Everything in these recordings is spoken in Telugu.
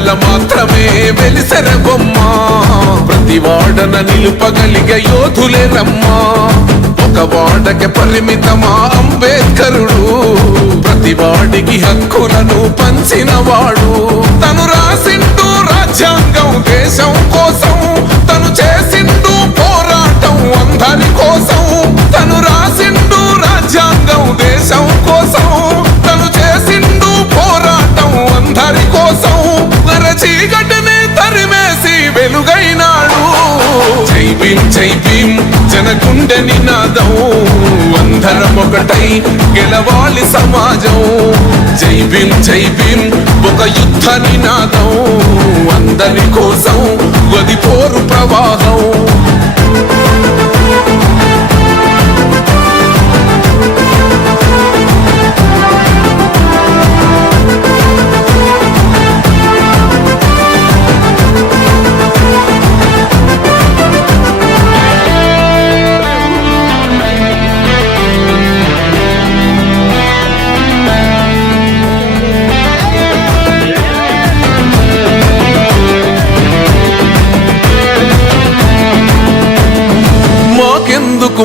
వాడల మాత్రమే వెలిసెర బొమ్మ ప్రతి వాడన నిలుపగలిగే యోధులే రమ్మా ఒక వాడకి పరిమితమా అంబేద్కరుడు ప్రతి వాడికి హక్కులను పంచిన వాడు తను రాసిండు రాజ్యాంగం దేశం కోసం తను చేసిండు పోరాటం అందరి కోసం తను రాసిండు రాజ్యాంగం దేశం కోసం తను చేసిండు పోరాటం అందరి కోసం చీకటిని తరిమేసి వెలుగైనాడు జై భీం జై భీం జనగుండె నినాదం అందరం ఒకటై గెలవాలి సమాజం జై భీం ఒక యుద్ధ నినాదం అందరి కోసం గది పోరు ప్రవాహం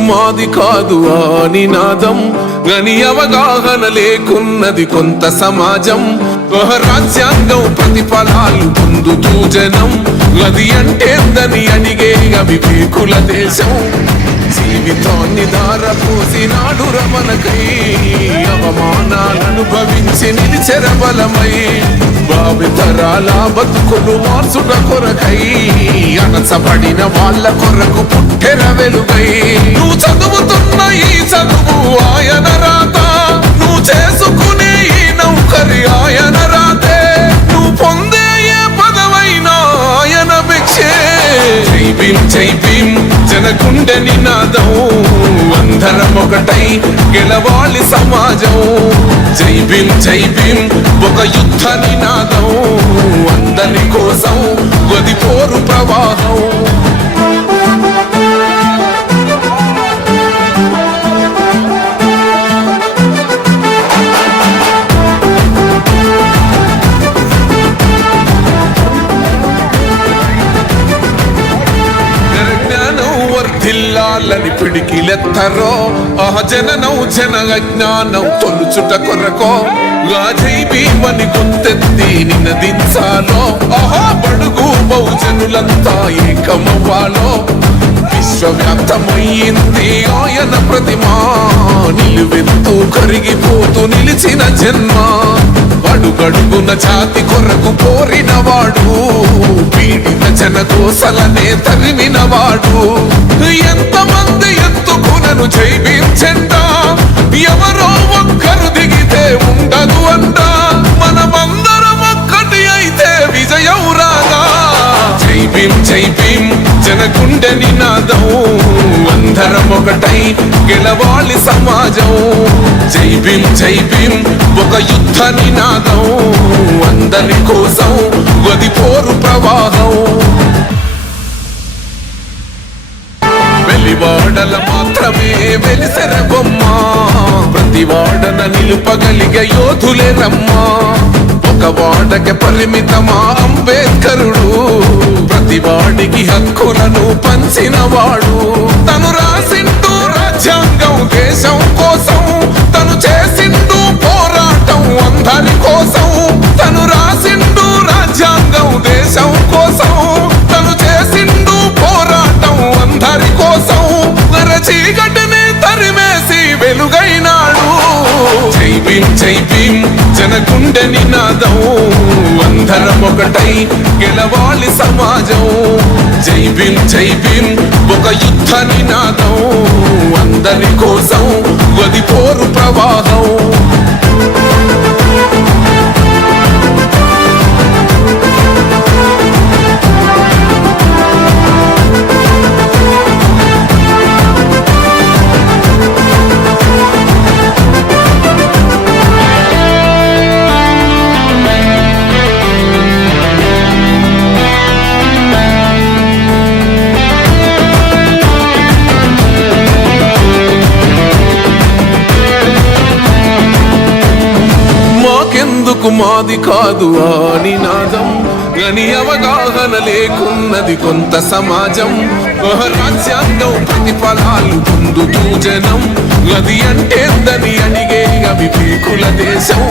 మాది కాదు ఆ నినాదం గని అవగాహన లేకున్నది కొంత సమాజం రాజ్యాంగం ప్రతిఫలాలు పొందుతూ జనం అది అంటేందని అడిగే అవివేకుల దేశం జీవితాన్ని దారపోసినాడు రమణకై అవమానాలను భవించి నిలిచెర బలమై భావితరాల బతుకులు మార్చుట కొరకై అనసబడిన వాళ్ళ కొరకు పుట్టెర వెలుగై నువ్వు చదువుతున్న ఈ చదువు ఆయన రాత నువ్వు చేసుకునే ఈ నౌకరి ఆయన రాతే నువ్వు పొందే ఏ పదవైనా ఆయన భిక్షే జై భీం జనగుండె నినాదం అందరం ఒకటై గెలవాలి సమాజం జై భీం ఒక యుద్ధ నినాదం అందరి కోసం గది పోరు ప్రవాహం జిల్లాలని పిడికిలెత్తరో ఆ జననం జన అజ్ఞానం తొలుచుట కొరకో జై భీమని గుంతెత్తి నినదించాలో ఆహా బడుగు బహుజనులంతా ఏకమవ్వాలో విశ్వవ్యాప్తమయ్యింది ఆయన ప్రతిమా నిలువెత్తు కరిగిపోతూ నిలిచిన జన్మ అడుగడుగున జాతి కొరకు కోరినవాడు పీడిత జనకోసలనే తరిమినవాడు ఎంతమంది ఎత్తుకునను జై భీం జెండా ఎవరో ఒక్కరు దిగితే ఉండదు అంట మనమందరం ఒక్కటి అయితే విజయం రాగా జై భీం జనగుండె నినాదం అందరం ఒకటై గెలవాలి సమాజం జై భీం ఒక యుద్ధ నినాదం అందరి కోసం గది పోరు ప్రవాహం వెలివాడల మాత్రమే వెలిసెర బొమ్మ ప్రతి వాడన నిలుపగలిగే యోధులే రమ్మా ఒక వాడకి పరిమితమా అంబేద్కరుడు ప్రతి వాడికి హక్కులను పంచిన వాడు తను రాసిండు రాజ్యాంగం దేశం కోసం తను చేసిండు పోరాటం అందరి కోసం తను రాసిండు రాజ్యాంగం దేశం కోసం తను చేసిండు పోరాటం అందరి కోసం చీకటిని తరిమేసి వెలుగైనాడు జై భీం జనగుండె నినాదం అందరం ఒకటై గెలవాలి సమాజం జై భీం ఒక యుద్ధ నినాదం అందరి కోసం గది పోరు ప్రవాహం మాది కాదు ఆ నినాదం అని అవగాహన లేకున్నది కొంత సమాజం. రాజ్యాంగం ప్రతిఫలాలు పొందుతూ జనం అది అంటేందని అడిగే అవివేకుల దేశం.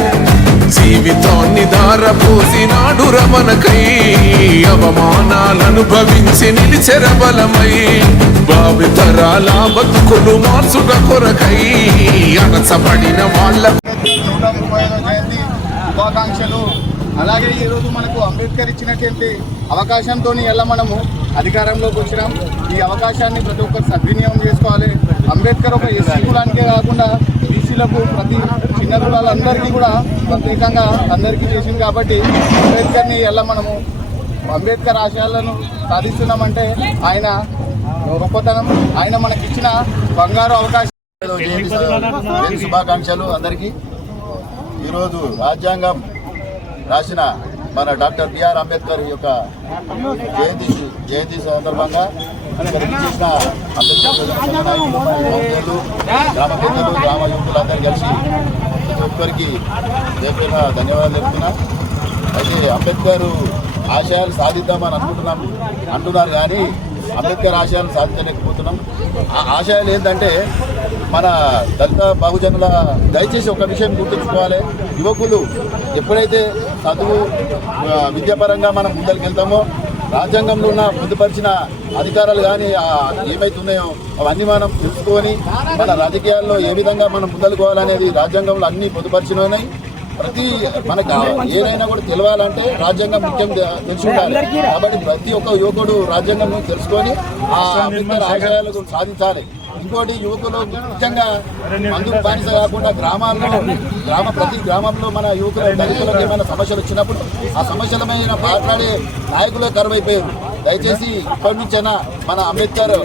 జీవితాన్ని ధారపోసినాడు రమణకై, అవమానాలను భవించి నిలిచెర బలమై. భావితరాల బతుకులు మార్చుట కొరకై అణచబడిన వాళ్ళ 135వ జయంతి శుభాకాంక్షలు. అలాగే ఈరోజు మనకు అంబేద్కర్ ఇచ్చినటువంటి అవకాశంతో ఎలా మనము అధికారంలోకి వచ్చినాం. ఈ అవకాశాన్ని ప్రతి ఒక్కరు సద్వినియోగం చేసుకోవాలి. అంబేద్కర్ ఒక ఎస్సీ కులానికే కాకుండా బీసీలకు ప్రతి చిన్న కులాలందరికీ కూడా ప్రత్యేకంగా అందరికీ చేసింది కాబట్టి అంబేద్కర్ని ఎలా మనము అంబేద్కర్ ఆశయాలను సాధిస్తున్నామంటే ఆయన గొప్పతనం, ఆయన మనకిచ్చిన బంగారు అవకాశం. శుభాకాంక్షలు అందరికీ. ఈరోజు రాజ్యాంగం రాసిన మన డాక్టర్ బిఆర్ అంబేద్కర్ యొక్క జయంతి సందర్భంగా చేసిన అంబేద్కర్ నాయకులు, గ్రామ పెద్దలు, గ్రామ యువకులందరూ కలిసి ప్రతి ఒక్కరికి ధన్యవాదాలు చెప్తున్నా. అయితే అంబేద్కర్ ఆశయాలు సాధిద్దామని అంటున్నారు కానీ అంబేద్కర్ ఆశయాలు సాధించలేకపోతున్నాం. ఆ ఆశయాలు ఏంటంటే మన దళిత బహుజనుల దయచేసి ఒక విషయం గుర్తుంచుకోవాలి. యువకులు ఎప్పుడైతే చదువు విద్యాపరంగా మనం ముందరికి వెళ్తామో రాజ్యాంగంలో ఉన్న పొందుపరిచిన అధికారాలు కానీ ఏమైతున్నాయో అవన్నీ మనం తెలుసుకొని మన రాజకీయాల్లో ఏ విధంగా మనం ముందలుకోవాలనేది రాజ్యాంగంలో అన్నీ పొందుపరిచినవి. ప్రతి మనకు ఏదైనా కూడా తెలియాలంటే రాజ్యాంగం ముఖ్యం తెలిసి ఉండాలి. కాబట్టి ప్రతి ఒక్క యువకుడు రాజ్యాంగం తెలుసుకొని ఆ అంబేద్కర్ ఆశయాలకు సాధించాలి. ఇంకోటి యువకులు ముఖ్యంగా మందుకు బానిస కాకుండా ప్రతి గ్రామంలో మన యువకుల దళితులకు ఏమైనా సమస్యలు వచ్చినప్పుడు ఆ సమస్యల మీద మాట్లాడే నాయకులే కరువైపోయారు. దయచేసి ఇప్పటి నుంచైనా మన అంబేద్కర్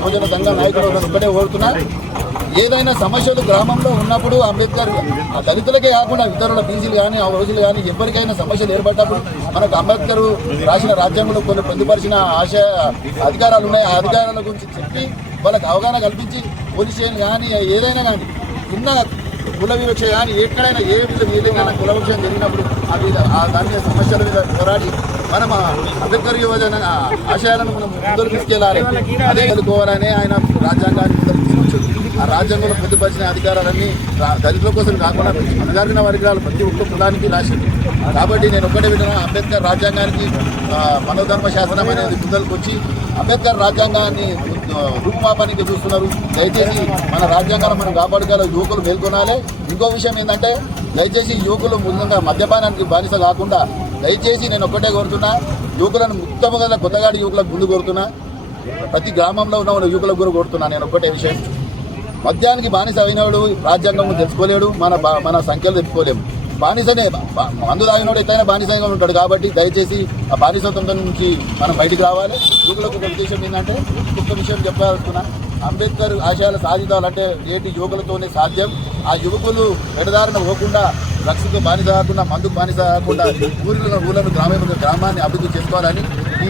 యువజన సంఘ నాయకులు ఒక్కడే కోరుతున్నా. ఏదైనా సమస్యలు గ్రామంలో ఉన్నప్పుడు అంబేద్కర్ దళితులకే కాకుండా ఇతరుల బీసీలు కానీ ఆ రోజులు కానీ ఎవరికైనా సమస్యలు ఏర్పడినప్పుడు మనకు అంబేద్కర్ రాసిన రాజ్యాంగంలో కొన్ని పొందుపరిచిన అధికారాలు ఉన్నాయి. ఆ అధికారాల గురించి చెప్పి వాళ్ళకి అవగాహన కల్పించి పోలీస్ స్టేషన్ కానీ ఏదైనా కానీ చిన్న కుల వివక్ష కానీ ఎక్కడైనా ఏదైనా కుల వివక్ష జరిగినప్పుడు దాని మీద సమస్యల మీద పోరాడి మనం అంబేద్కర్ యువజన ఆశయాలను మనం ముందుకు తీసుకెళ్ళాలి. అదే కలుకోవాలనే ఆయన రాజ్యాంగాన్ని ముందుకు తీసుకొచ్చారు. ఆ రాజ్యాంగంలో పొందుపరిచిన అధికారాలన్నీ దళితుల కోసం కాకుండా అణగారిన వర్గాలు ప్రతి ఒక్క కులానికి రాసింది. కాబట్టి నేను ఒక్కటే విధంగా అంబేద్కర్ రాజ్యాంగానికి మనోధర్మ శాసనం అనేది ముందరకు వచ్చి అంబేద్కర్ రాజ్యాంగాన్ని రూపుమాపానికి చూస్తున్నారు. దయచేసి మన రాజ్యాంగాన్ని మనం కాపాడుకోవాలి, యువకులు మేల్కొనాలి. ఇంకో విషయం ఏంటంటే దయచేసి యువకులు ముందుగా మద్యపానానికి బానిస కాకుండా దయచేసి నేను ఒక్కటే కోరుతున్నా, యువకులను ముక్తముగా కొత్తగాడి యువకులకు ముందు కోరుతున్నా. ప్రతి గ్రామంలో ఉన్న యువకులకు కూడా కోరుతున్నా నేను ఒక్కటే విషయం. మద్యానికి బానిస అయినవాడు రాజ్యాంగం తెలుసుకోలేడు, మన సంఖ్యలు తెచ్చుకోలేము. బానిసనే మందు తాగినోడు ఎట్లయినా బానిసంగా ఉంటాడు. కాబట్టి దయచేసి ఆ బానిసత్వం నుంచి మనం బయటికి రావాలి. యువకులకు ఒక ఉద్దేశం ఏంటంటే ఒక్క విషయం చెప్పాలనుకున్నా, అంబేద్కర్ ఆశయాలు సాధించాలంటే ఏంటి యువకులతోనే సాధ్యం. ఆ యువకులు ఎడదారిన పోకుండా డ్రగ్స్కు బానిస కాకుండా మందుకు బానిస కాకుండా ఊళ్ళను గ్రామాన్ని అభివృద్ధి చేసుకోవాలని ఈ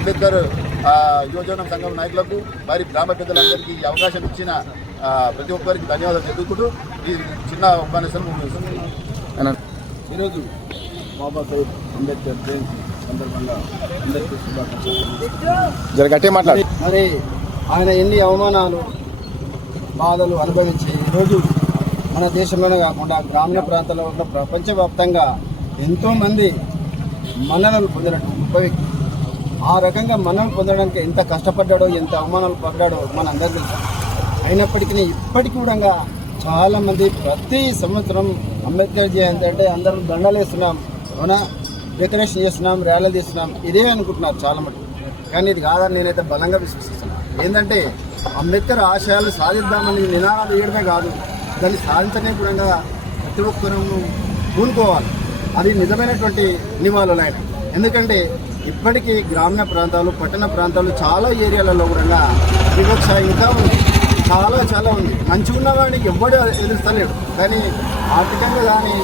అంబేద్కర్ యువజన సంఘం నాయకులకు మరి గ్రామ పెద్దలందరికీ ఈ అవకాశం ఇచ్చిన ప్రతి ఒక్కరికి ధన్యవాదాలు చెప్పుకుంటూ ఈ చిన్న ఉపన్యాసం ముగిస్తున్నాను. ఈరోజు బాబాసాహెబ్ అంబేద్కర్ జయంతి సందర్భంగా అందరికీ శుభాకాంక్షలు. మరి ఆయన ఎన్ని అవమానాలు బాధలు అనుభవించి ఈరోజు మన దేశంలోనే కాకుండా గ్రామీణ ప్రాంతాల్లో ఉన్న ప్రపంచవ్యాప్తంగా ఎంతోమంది మన్ననలు పొందినట్టు గొప్ప వ్యక్తి. ఆ రకంగా మన్ననలు పొందడానికి ఎంత కష్టపడ్డాడో ఎంత అవమానాలు పడ్డాడో మన అందరికీ తెలుసు. అయినప్పటికీ ఇప్పటికి కూడా చాలామంది ప్రతి సంవత్సరం అంబేద్కర్ జయంతి అంటే అందరం దండలు వేస్తున్నాం, డెకరేషన్ చేస్తున్నాం, ర్యాలీలు తీస్తున్నాం, ఇదే అనుకుంటున్నారు చాలా మటుకు. కానీ ఇది కాదని నేనైతే బలంగా విశ్వసిస్తున్నాను. ఏంటంటే అంబేద్కర్ ఆశయాలు సాధిద్దామని నినాదాలు వేయడమే కాదు, దాన్ని సాధించనే కూడా ప్రతి ఒక్కరూ కూనుకోవాలి. అది నిజమైనటువంటి నివాళులు ఆయన. ఎందుకంటే ఇప్పటికీ గ్రామీణ ప్రాంతాలు, పట్టణ ప్రాంతాలు చాలా ఏరియాలలో కూడా వివక్ష ఇంకా ఉంది, చాలా ఉంది. మంచిగా ఉన్నవాడిని ఎవ్వడూ ఎదురుస్తలేడు. కానీ ఆర్థికంగా కానీ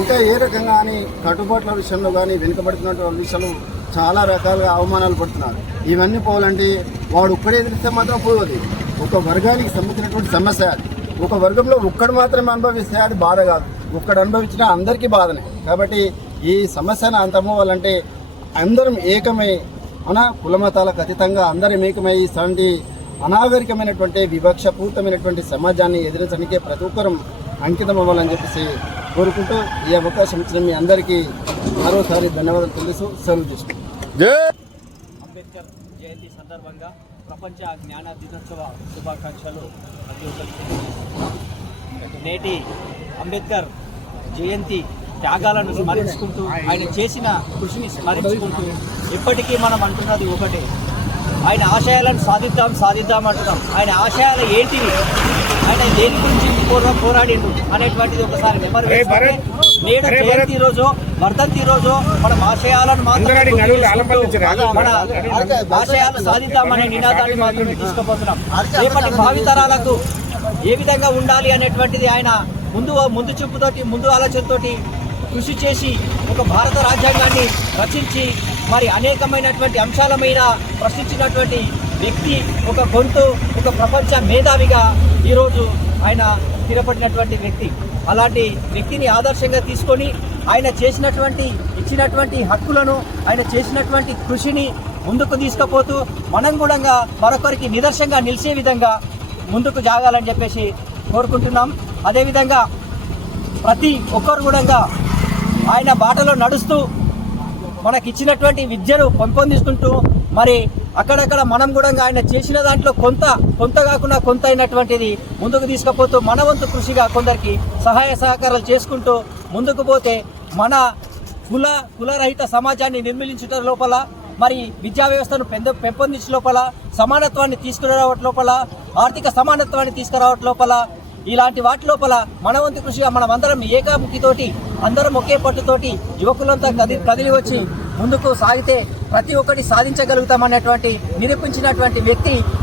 ఇంకా ఏ రకంగా కానీ కట్టుబాట్ల విషయంలో కానీ వెనుకబడుతున్నటువంటి విషయాలు చాలా రకాలుగా అవమానాలు పడుతున్నారు. ఇవన్నీ పోవాలంటే వాడు ఒక్కడే ఎదిరిస్తే మాత్రం పోవది. ఒక వర్గానికి సంబంధించినటువంటి సమస్య అది. ఒక వర్గంలో ఒక్కడు మాత్రమే అనుభవిస్తే అది బాధ కాదు, ఒక్కడు అనుభవించినా అందరికీ బాధనే. కాబట్టి ఈ సమస్యను అంతమవ్వాలంటే అందరం ఏకమై కులమతాలకు అతీతంగా అందరం ఏకమై ఇలాంటి అనాగరికమైనటువంటి వివక్షపూరితమైనటువంటి సమాజాన్ని ఎదిరించడానికే ప్రతి ఒక్కరం అంకితం అవ్వాలని చెప్పేసి కోరుకుంటూ ఈ అవకాశం ఇచ్చిన మీ అందరికీ మరోసారి ధన్యవాదాలు తెలుసు సెలవు తీసుకుంటాం. అంబేద్కర్ జయంతి సందర్భంగా ప్రపంచ జ్ఞాన దినోత్సవ శుభాకాంక్షలు ప్రతి ఒక్కరికి. నేటి అంబేద్కర్ జయంతి త్యాగాలను స్మరించుకుంటూ ఆయన చేసిన కృషిని స్మరించుకుంటూ ఇప్పటికీ మనం అంటున్నది ఒకటే, ఆయన ఆశయాలను సాధిద్దాం అంటున్నాం. ఆయన ఆశయాలు ఏంటివి, ఆయన దేని గురించి పోరాడిండు అనేటువంటిది ఒకసారి నెమరు వేసుకుంటే నేడు జయంతి రోజు వర్ధంతి రోజు మనం ఆశయాలను మాత్రం మన ఆశయాలు సాధిద్దామనే నినాదాన్ని మాత్రమే తీసుకుపోతున్నాం. రేపటి భావితరాలకు ఏ విధంగా ఉండాలి అనేటువంటిది ఆయన ముందు చూపుతోటి ముందు ఆలోచనతోటి కృషి చేసి ఒక భారత రాజ్యాంగాన్ని రచించి మరి అనేకమైనటువంటి అంశాల మీద ప్రశ్నించినటువంటి వ్యక్తి, ఒక గొంతు, ఒక ప్రపంచ మేధావిగా ఈరోజు ఆయన స్థిరపడినటువంటి వ్యక్తి. అలాంటి వ్యక్తిని ఆదర్శంగా తీసుకొని ఆయన ఇచ్చినటువంటి హక్కులను, ఆయన చేసినటువంటి కృషిని ముందుకు తీసుకుపోతూ మనం కూడా మరొకరికి నిదర్శనంగా నిలిచే విధంగా ముందుకు జాగాలని చెప్పేసి కోరుకుంటున్నాం. అదేవిధంగా ప్రతి ఒక్కరు కూడా ఆయన బాటలో నడుస్తూ మనకి ఇచ్చినటువంటి విద్యను పెంపొందిస్తుంటూ మరి అక్కడక్కడ మనం కూడా ఆయన చేసిన దాంట్లో కొంత కాకుండా కొంత అయినటువంటిది ముందుకు తీసుకుపోతూ మన వంతు కృషిగా కొందరికి సహాయ సహకారాలు చేసుకుంటూ ముందుకు పోతే మన కులరహిత సమాజాన్ని నిర్మించడం లోపల, మరి విద్యా వ్యవస్థను పెంపొందించే లోపల, సమానత్వాన్ని తీసుకురావటం లోపల, ఆర్థిక సమానత్వాన్ని తీసుకురావటం లోపల, ఇలాంటి వాటి లోపల మన వంతు కృషిగా మనం అందరం ఏకాముఖితోటి అందరం ఒకే పట్టుతోటి యువకులంతా కదిలి వచ్చి ముందుకు సాగితే ప్రతి ఒక్కటి సాధించగలుగుతామనేటువంటి నిరూపించినటువంటి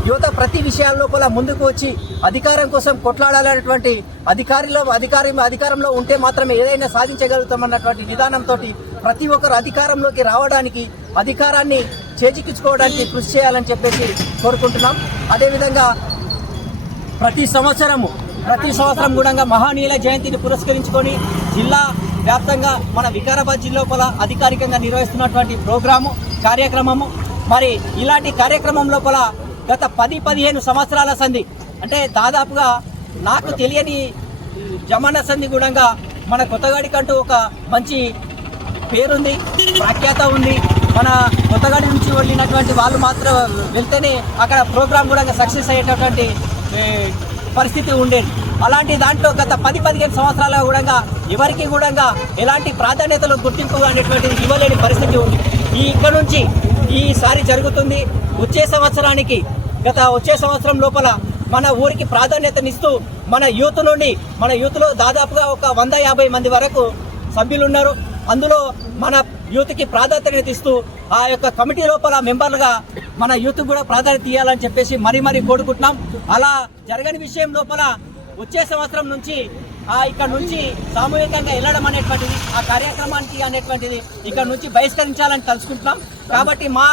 యువత ప్రతి విషయాల లోపల ముందుకు వచ్చి అధికారం కోసం కొట్లాడాలనేటువంటి అధికారంలో ఉంటే మాత్రమే ఏదైనా సాధించగలుగుతామన్నటువంటి నిదానంతో ప్రతి ఒక్కరు అధికారంలోకి రావడానికి, అధికారాన్ని చేజిక్కించుకోవడానికి కృషి చేయాలని చెప్పేసి కోరుకుంటున్నాం. అదేవిధంగా ప్రతి సంవత్సరం కూడా మహానీయుల జయంతిని పురస్కరించుకొని జిల్లా వ్యాప్తంగా మన వికారాబాద్ జిల్లా లోపల అధికారికంగా నిర్వహిస్తున్నటువంటి కార్యక్రమము మరి ఇలాంటి కార్యక్రమం లోపల గత 10-15 సంవత్సరాల సంధి, అంటే దాదాపుగా నాకు తెలియని జమానా సంధి కూడా మన కొత్తగాడికంటూ ఒక మంచి పేరుంది, ప్రఖ్యాత ఉంది. మన కొత్తగాడి నుంచి వెళ్ళినటువంటి వాళ్ళు మాత్రం వెళ్తేనే అక్కడ ప్రోగ్రాం కూడా సక్సెస్ అయ్యేటటువంటి పరిస్థితి ఉండేది. అలాంటి దాంట్లో గత 10-15 సంవత్సరాలుగా కూడా ఎవరికి కూడా ఎలాంటి ప్రాధాన్యతలు గుర్తింపు అనేటువంటిది ఇవ్వలేని పరిస్థితి ఉంది. ఇక్కడ నుంచి ఈసారి జరుగుతుంది. వచ్చే సంవత్సరం లోపల మన ఊరికి ప్రాధాన్యతనిస్తూ మన యూత్లో దాదాపుగా ఒక 150 మంది వరకు సభ్యులు ఉన్నారు. అందులో మన యూత్కి ప్రాధాన్యత ఇస్తూ ఆ యొక్క కమిటీ లోపల మెంబర్లుగా మన యూత్ కూడా ప్రాధాన్యత ఇవ్వాలని చెప్పేసి మరీ కోరుకుంటున్నాం. అలా జరగని విషయం లోపల వచ్చే సంవత్సరం నుంచి ఇక్కడ నుంచి సామూహికంగా వెళ్ళడం అనేటువంటిది, ఆ కార్యక్రమానికి అనేటువంటిది ఇక్కడ నుంచి బహిష్కరించాలని తలుచుకుంటున్నాం. కాబట్టి మా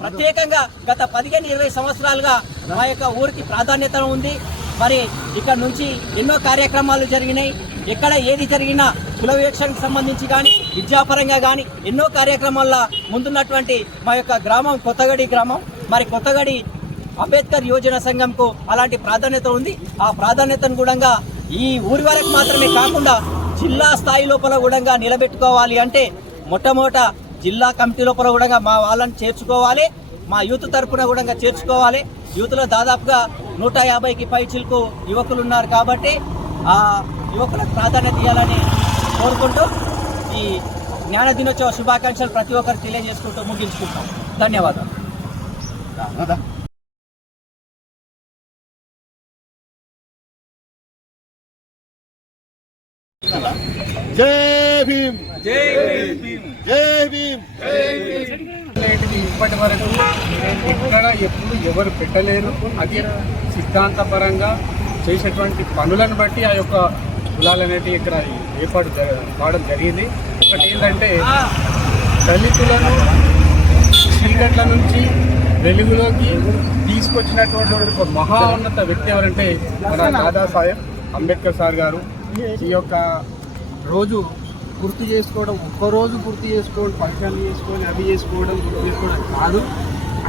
ప్రత్యేకంగా గత 15-20 సంవత్సరాలుగా మా యొక్క ఊరికి ప్రాధాన్యత ఉంది. మరి ఇక్కడ నుంచి ఎన్నో కార్యక్రమాలు జరిగినాయి. ఎక్కడ ఏది జరిగినా కుల వివక్షకు సంబంధించి కానీ, విద్యాపరంగా కానీ ఎన్నో కార్యక్రమాల్లో ముందున్నటువంటి మా యొక్క గ్రామం కొత్తగడి గ్రామం. మరి కొత్తగడి అంబేద్కర్ యువజన సంఘంకు అలాంటి ప్రాధాన్యత ఉంది. ఆ ప్రాధాన్యతను కూడా ఈ ఊరి వరకు మాత్రమే కాకుండా జిల్లా స్థాయి లోపల కూడా నిలబెట్టుకోవాలి అంటే మొట్టమొదట జిల్లా కమిటీ లోపల కూడా మా వాళ్ళని చేర్చుకోవాలి, మా యూత్ తరఫున కూడా చేర్చుకోవాలి. యూత్లో దాదాపుగా 150కి పైచిలకు యువకులు ఉన్నారు. కాబట్టి ఆ యువకులకు ప్రాధాన్యత ఇవ్వాలని కోరుకుంటూ ఈ జ్ఞాన దినోత్సవ శుభాకాంక్షలు ప్రతి ఒక్కరు తెలియజేసుకుంటూ ముగించుకుంటాం. ధన్యవాదాలు. జై భీమ్, జై భీమ్, జై భీమ్, జై భీమ్. ఇప్పటి వరకు ఎప్పుడు ఎవరు పెట్టలేరు. అది సిద్ధాంతపరంగా చేసేటువంటి పనులను బట్టి ఆ యొక్క కులాలు అనేవి ఇక్కడ ఏర్పాటు కావడం జరిగింది. ఒకటి ఏంటంటే దళితులను చీకట్ల నుంచి వెలుగులోకి తీసుకొచ్చినటువంటి ఒక మహా ఉన్నత వ్యక్తి ఎవరంటే మన దాదాసాహెబ్ అంబేద్కర్ సార్ గారు. ఈ యొక్క రోజు గుర్తు చేసుకోవడం, ఒక్కరోజు గుర్తు చేసుకోవడం, ఫంక్షన్లు చేసుకొని అవి చేసుకోవడం, గుర్తు చేసుకోవడం కాదు.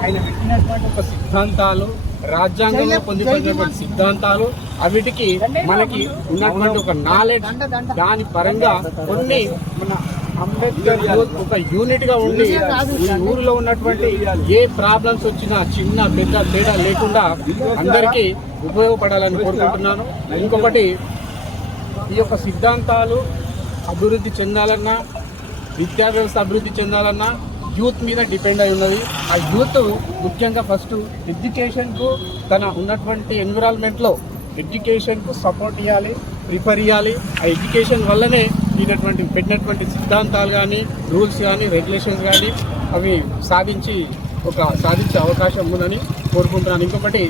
ఆయన పెట్టినటువంటి ఒక సిద్ధాంతాలు, రాజ్యాంగంలో పొందుపరిచినటువంటి సిద్ధాంతాలు, అవిటికి మనకి ఉన్నటువంటి ఒక నాలెడ్జ్, దాని పరంగా కొన్ని మన అంబేద్కర్ ఒక యూనిట్ గా ఉండి ఈ ఊరిలో ఉన్నటువంటి ఏ ప్రాబ్లమ్స్ వచ్చినా చిన్న పెద్ద తేడా లేకుండా అందరికీ ఉపయోగపడాలని కోరుకుంటున్నాను. ఇంకొకటి, ఈ యొక్క సిద్ధాంతాలు అభివృద్ధి చెందాలన్నా, విద్యా వ్యవస్థ అభివృద్ధి చెందాలన్నా యూత్ మీద డిపెండ్ అయి ఉన్నది. ఆ యూత్ ముఖ్యంగా ఫస్ట్ ఎడ్యుకేషన్కు, తన ఉన్నటువంటి ఎన్విరాన్మెంట్లో ఎడ్యుకేషన్కు సపోర్ట్ ఇవ్వాలి, ప్రిఫర్ ఇవ్వాలి. ఆ ఎడ్యుకేషన్ వల్లనే పెట్టినటువంటి సిద్ధాంతాలు కానీ, రూల్స్ కానీ, రెగ్యులేషన్స్ కానీ అవి సాధించే అవకాశం ఉందని కోరుకుంటున్నాను. ఇంకొకటి,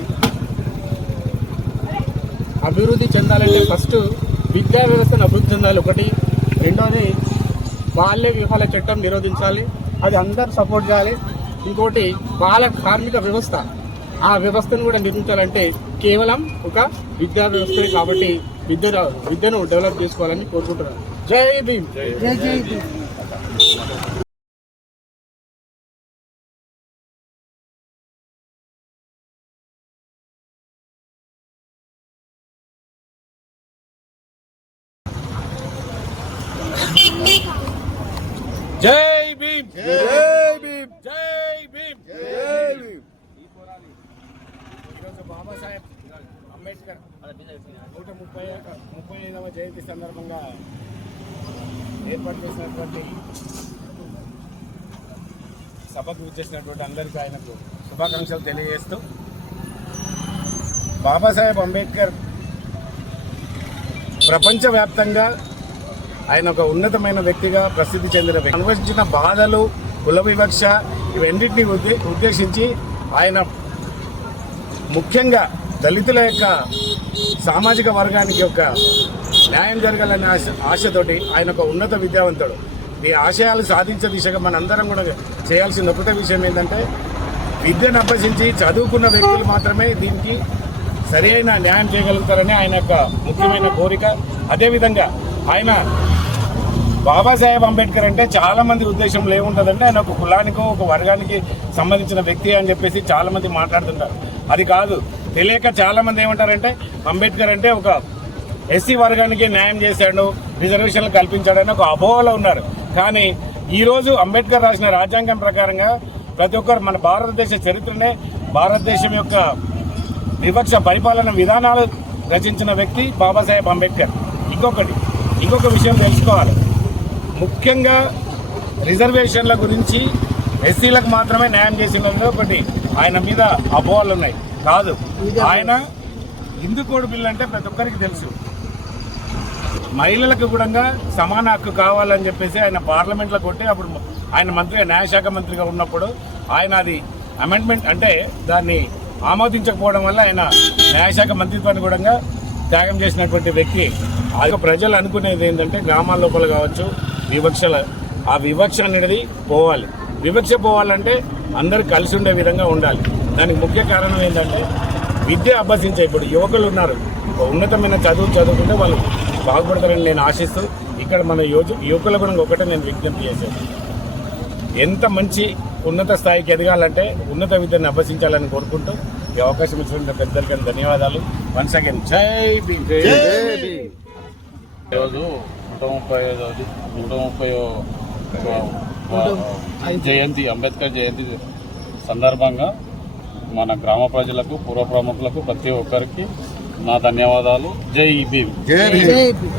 అభివృద్ధి చెందాలంటే ఫస్ట్ విద్యా వ్యవస్థను అభివృద్ధి చెందాలి ఒకటి. రెండోది, బాల్య వివాహాల చట్టం నిరోధించాలి, అది అందరూ సపోర్ట్ చేయాలి. ఇంకోటి, బాల కార్మిక వ్యవస్థ, ఆ వ్యవస్థను కూడా నిర్మించాలంటే కేవలం ఒక విద్యా వ్యవస్థనే. కాబట్టి విద్యను డెవలప్ చేసుకోవాలని కోరుకుంటున్నాను. జై భీమ్. జై భీమ్. జై భీమ్. జై భీమ్. జై భీమ్. జై భీమ్. ఈరోజు బాబాసాహెబ్ అంబేద్కర్ 135వ జయంతి సందర్భంగా ఏర్పాటు చేసినటువంటి సభకు వచ్చేసినటువంటి అందరికీ ఆయనకు శుభాకాంక్షలు తెలియజేస్తూ, బాబాసాహెబ్ అంబేద్కర్ ప్రపంచవ్యాప్తంగా ఆయన ఒక ఉన్నతమైన వ్యక్తిగా ప్రసిద్ధి చెందిన వ్యక్తి. అనుభవించిన బాధలు, కుల వివక్ష, ఇవన్నింటినీ ఉద్దేశించి ఆయన ముఖ్యంగా దళితుల యొక్క సామాజిక వర్గానికి యొక్క న్యాయం జరగాలనే ఆశతోటి ఆయన ఒక ఉన్నత విద్యావంతుడు. ఈ ఆశయాలు సాధించే దిశగా మనందరం కూడా చేయాల్సిన ఒకటే విషయం ఏంటంటే, విద్యను అభ్యసించి చదువుకున్న వ్యక్తులు మాత్రమే దీనికి సరి అయిన న్యాయం చేయగలుగుతారని ఆయన యొక్క ముఖ్యమైన కోరిక. అదేవిధంగా ఆయన బాబాసాహెబ్ అంబేద్కర్ అంటే చాలా మంది ఉద్దేశంలో ఏముంటుందంటే ఆయన ఒక కులానికో ఒక వర్గానికి సంబంధించిన వ్యక్తి అని చెప్పేసి చాలా మంది మాట్లాడుతుంటారు. అది కాదు, తెలియక చాలా మంది ఏమంటారంటే అంబేద్కర్ అంటే ఒక ఎస్సీ వర్గానికి న్యాయం చేశాడు, రిజర్వేషన్లు కల్పించాడని ఒక అపోహలో ఉన్నారు. కానీ ఈరోజు అంబేద్కర్ రాసిన రాజ్యాంగం ప్రకారంగా ప్రతి ఒక్కరు మన భారతదేశ చరిత్రనే, భారతదేశం యొక్క వివక్ష పరిపాలన విధానాలు రచించిన వ్యక్తి బాబాసాహెబ్ అంబేద్కర్. ఇంకొక విషయం తెలుసుకోవాలి, ముఖ్యంగా రిజర్వేషన్ల గురించి ఎస్సీలకు మాత్రమే న్యాయం చేసినది ఒకటి ఆయన మీద అపోహలు ఉన్నాయి. కాదు, ఆయన హిందూ కోడ్ బిల్ అంటే ప్రతి ఒక్కరికి తెలుసు. మహిళలకు కూడా సమాన హక్కు కావాలని చెప్పేసి ఆయన పార్లమెంట్లో కొట్టి, అప్పుడు ఆయన మంత్రిగా, న్యాయశాఖ మంత్రిగా ఉన్నప్పుడు ఆయన అది అమెండ్మెంట్ అంటే దాన్ని ఆమోదించకపోవడం వల్ల ఆయన న్యాయశాఖ మంత్రిత్వాన్ని కూడా త్యాగం చేసినటువంటి వ్యక్తి. అది ప్రజలు అనుకునేది ఏంటంటే గ్రామాల లోపల కావచ్చు ఆ వివక్ష అనేది పోవాలి. వివక్ష పోవాలంటే అందరూ కలిసి ఉండే విధంగా ఉండాలి. దానికి ముఖ్య కారణం ఏంటంటే విద్య అభ్యసించే ఇప్పుడు యువకులు ఉన్నారు, ఉన్నతమైన చదువుకుంటే వాళ్ళు బాగుపడతారని నేను ఆశిస్తూ, ఇక్కడ మన యువకుల గురించి ఒకటే నేను విజ్ఞప్తి చేశాను, ఎంత మంచి ఉన్నత స్థాయికి ఎదగాలంటే ఉన్నత విద్యను అభ్యసించాలని కోరుకుంటూ ఈ అవకాశం ఇచ్చిన పెద్దలకి ధన్యవాదాలు. వన్స్ అగైన్ జై భీమ్. ఈరోజు 130వ జయంతి, అంబేద్కర్ జయంతి సందర్భంగా మన గ్రామ ప్రజలకు, పూర్వ ప్రముఖులకు, ప్రతి ఒక్కరికి నా ధన్యవాదాలు. జై భీమ్. జై భీమ్.